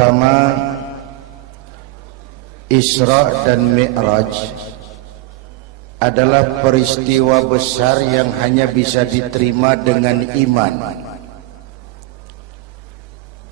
pertama, Isra dan Mi'raj adalah peristiwa besar yang hanya bisa diterima dengan iman.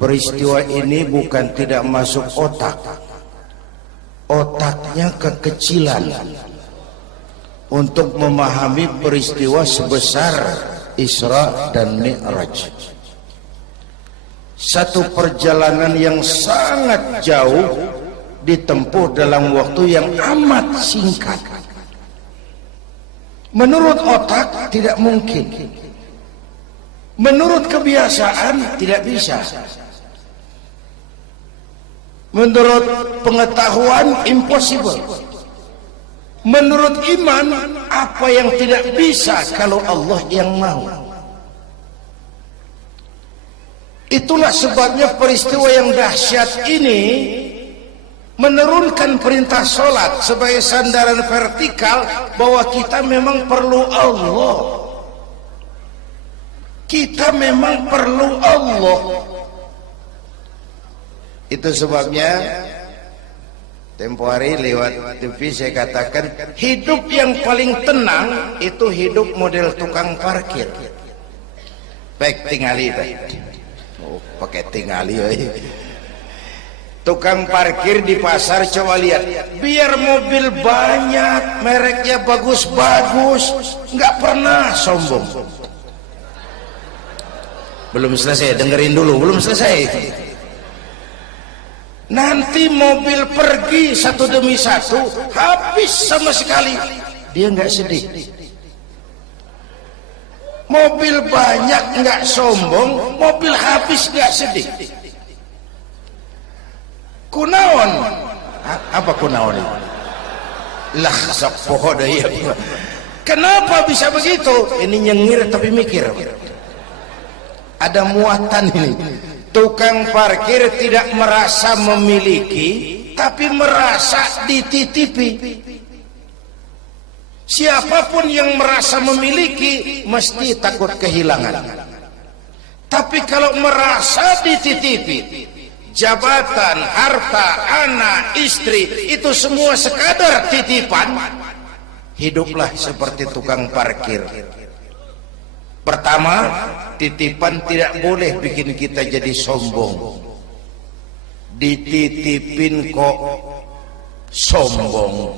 Peristiwa ini bukan tidak masuk otak, otaknya kekecilan untuk memahami peristiwa sebesar Isra dan Mi'raj. Satu perjalanan yang sangat jauh ditempuh dalam waktu yang amat singkat. Menurut otak tidak mungkin, menurut kebiasaan tidak bisa, menurut pengetahuan impossible, menurut iman apa yang tidak bisa kalau Allah yang mau. Itulah sebabnya peristiwa yang dahsyat ini menurunkan perintah sholat sebagai sandaran vertikal bahwa kita memang perlu Allah. Kita memang perlu Allah. Itu sebabnya tempo hari lewat TV saya katakan hidup yang paling tenang itu hidup model tukang parkir. Baik tingali oh, pakai tingali tukang parkir di pasar, coba lihat, biar mobil banyak, mereknya bagus-bagus, nggak pernah sombong. Belum selesai, dengerin dulu, belum selesai. Nanti mobil pergi satu demi satu, habis sama sekali, dia nggak sedih. Mobil banyak nggak sombong, mobil habis nggak sedih. Kunaon? Apa kunaon? Lah sok poho deui. Kenapa bisa begitu? Ini nyengir tapi mikir. Ada muatan ini. Tukang parkir tidak merasa memiliki, tapi merasa dititipi. Siapapun yang merasa memiliki mesti takut kehilangan. Tapi kalau merasa dititipi, jabatan, harta, anak, istri, itu semua sekadar titipan, hiduplah seperti tukang parkir. Pertama, titipan tidak boleh bikin kita jadi sombong. Dititipin kok sombong,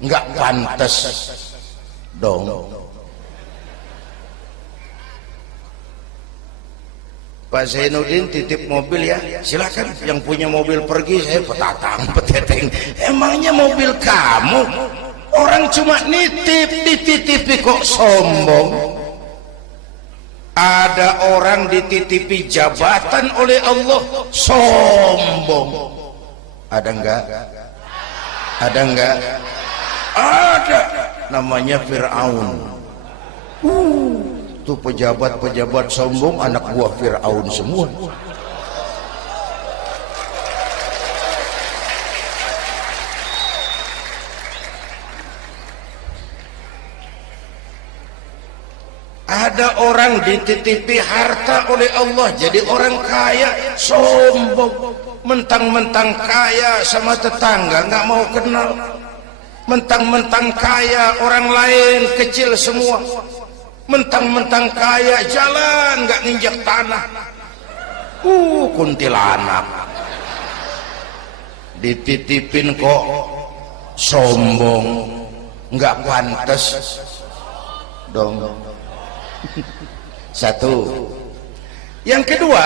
nggak pantas dong. Pak Zainuddin titip mobil ya, silakan. Yang punya mobil pergi, saya petatang peteteng. Emangnya mobil kamu? Orang cuma nitip, dititipi kok sombong. Ada orang dititipi jabatan oleh Allah sombong. Ada enggak? Ada enggak? Ada. Namanya Fir'aun. Itu pejabat-pejabat sombong anak buah Fir'aun semua. Ada orang dititipi harta oleh Allah jadi orang kaya sombong, mentang-mentang kaya sama tetangga nggak mau kenal, mentang-mentang kaya orang lain kecil semua, mentang-mentang kaya jalan nggak nginjak tanah. Kuntilanak dititipin kok sombong, nggak pantas dong. Satu. Yang kedua,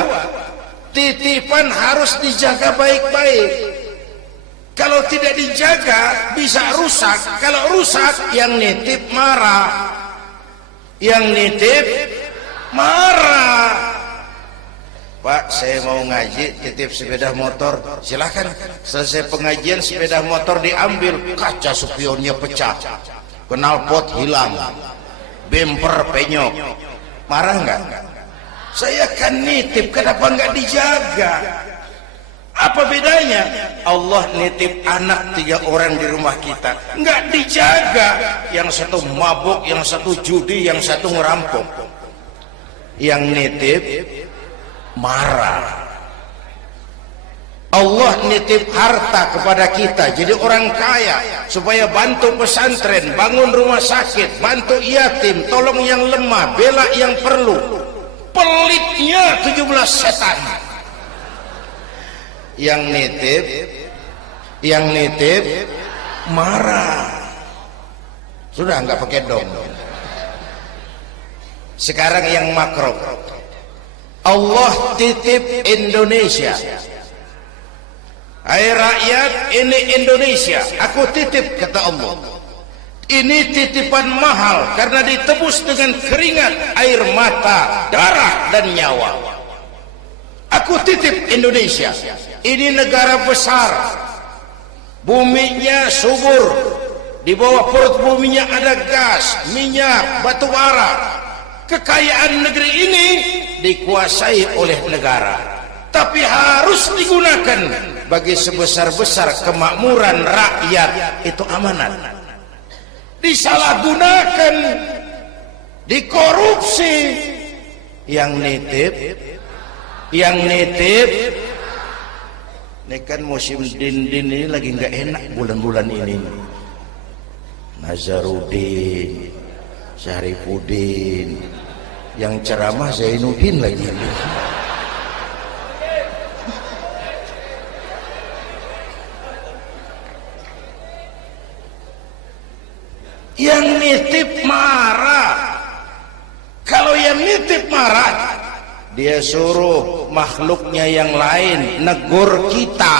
titipan harus dijaga baik-baik. Kalau tidak dijaga bisa rusak. Kalau rusak yang nitip marah, yang nitip marah. Pak, saya mau ngaji, titip sepeda motor, silahkan. Selesai pengajian sepeda motor diambil, kaca spionnya pecah, knalpot hilang, bemper penyok, marah nggak? Saya kan nitip, kenapa nggak dijaga? Apa bedanya? Allah nitip anak 3 orang di rumah kita, nggak dijaga. Yang satu mabuk, yang satu judi, yang satu ngerampok. Yang nitip marah. Allah nitip harta kepada kita jadi orang kaya supaya bantu pesantren, bangun rumah sakit, bantu yatim, tolong yang lemah, bela yang perlu. Pelitnya 17 setan yang nitip marah. Sudah nggak pakai dong. Sekarang yang makro, Allah titip Indonesia. Hai rakyat, ini Indonesia, aku titip, kata Allah. Ini titipan mahal karena ditebus dengan keringat, air mata, darah dan nyawa. Aku titip Indonesia. Ini negara besar, buminya subur, di bawah perut buminya ada gas, minyak, batu bara. Kekayaan negeri ini dikuasai oleh negara, tapi harus digunakan bagi sebesar-besar kemakmuran rakyat. Itu amanat. Disalahgunakan, dikorupsi, yang nitip ini kan musim din-din ini lagi nggak enak bulan-bulan ini. Nazarudin, Syarifuddin, yang ceramah Zainuddin lagi. Yang nitip marah. Kalau yang nitip marah, dia suruh makhluknya yang lain negur kita.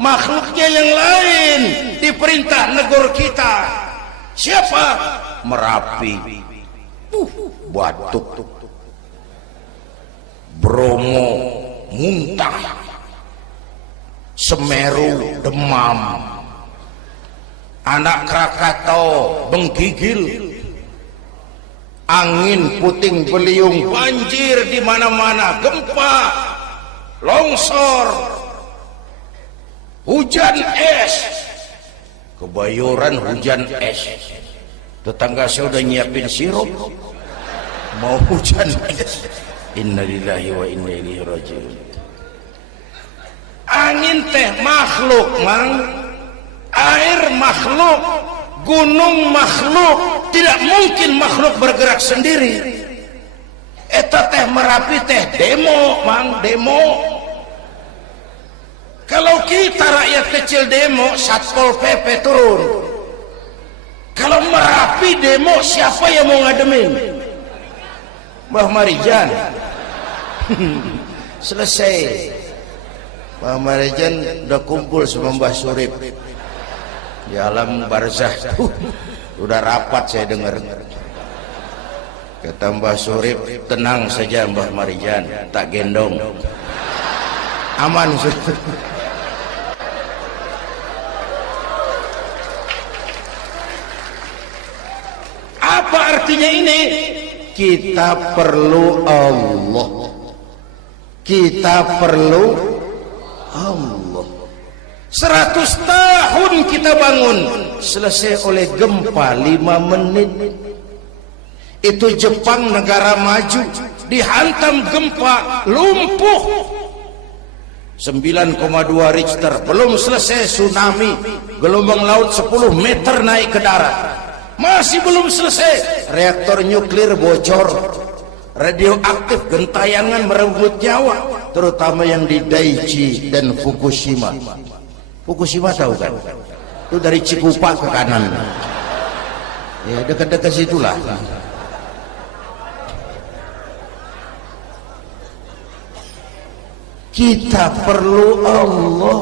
Makhluknya yang lain diperintah negur kita. Siapa? Merapi, Batuk, Bromo, muntah, Semeru, demam, Anak Krakatau, menggigil, angin puting beliung, banjir di mana-mana, gempa, longsor, hujan es. Kebayoran hujan es. Tetangga saya udah nyiapin sirup, mau hujan es. Innalillahi wa inna ilaihi rajiun. Angin teh makhluk, mang. Air makhluk, gunung makhluk. Tidak mungkin makhluk bergerak sendiri. Eta teh Merapi teh demo, mang, demo. Kalau kita rakyat kecil demo, Satpol PP turun. Kalau Merapi demo, siapa yang mau ngademin? Mbah Marijan. Selesai. Mbah Marijan udah kumpul sama Mbah Surip di alam barzah. Udah rapat saya dengar. Kata Mbah Surip, tenang saja Mbah Marijan, tak gendong, aman. Apa artinya ini? Kita perlu Allah. Kita perlu Allah. 100 tahun kita bangun, selesai oleh gempa 5 menit. Itu Jepang, negara maju, dihantam gempa, lumpuh 9,2 Richter. Belum selesai tsunami, gelombang laut 10 meter naik ke darat. Masih belum selesai, reaktor nuklir bocor, radioaktif gentayangan merenggut nyawa, terutama yang di Daiichi dan Fukushima. Fukushima tahu kan? Itu dari Cikupa ke kanan, ya dekat-dekat situlah. Kita perlu Allah.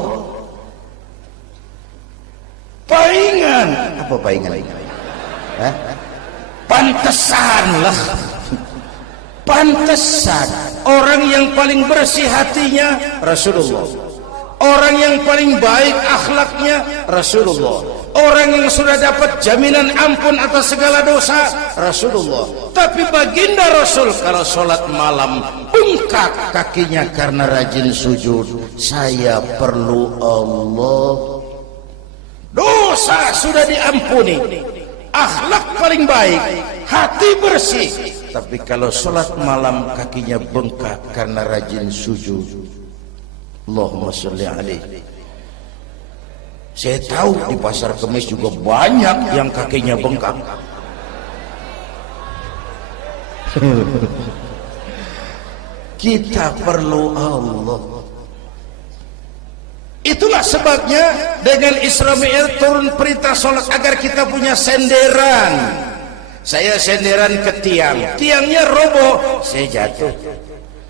Paingan, apa paingan? Pantesan lah, pantesan orang yang paling bersih hatinya Rasulullah, orang yang paling baik akhlaknya Rasulullah, orang yang sudah dapat jaminan ampun atas segala dosa Rasulullah. Tapi baginda Rasul kalau sholat malam bengkak kakinya karena rajin sujud. Saya perlu Allah. Dosa sudah diampuni, akhlak paling baik, hati bersih, tapi kalau sholat malam kakinya bengkak karena rajin sujud. Allahumma sholli alaihi. Saya tahu di pasar Kemis juga banyak yang kakinya bengkak. Kita perlu Allah. Itulah sebabnya dengan Isra Mi'raj turun perintah sholat agar kita punya senderan. Saya senderan ke tiang, tiangnya roboh, saya jatuh.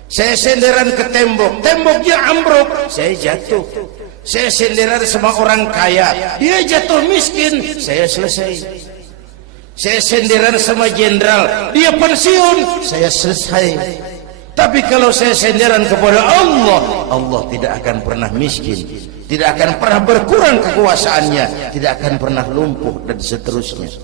Saya senderan ke tembok, temboknya ambruk, saya jatuh. Saya senderan sama orang kaya, dia jatuh miskin, saya selesai. Saya senderan sama jenderal, dia pensiun, saya selesai. Tapi kalau saya senderan kepada Allah, Allah tidak akan pernah miskin, tidak akan pernah berkurang kekuasaannya, tidak akan pernah lumpuh dan seterusnya.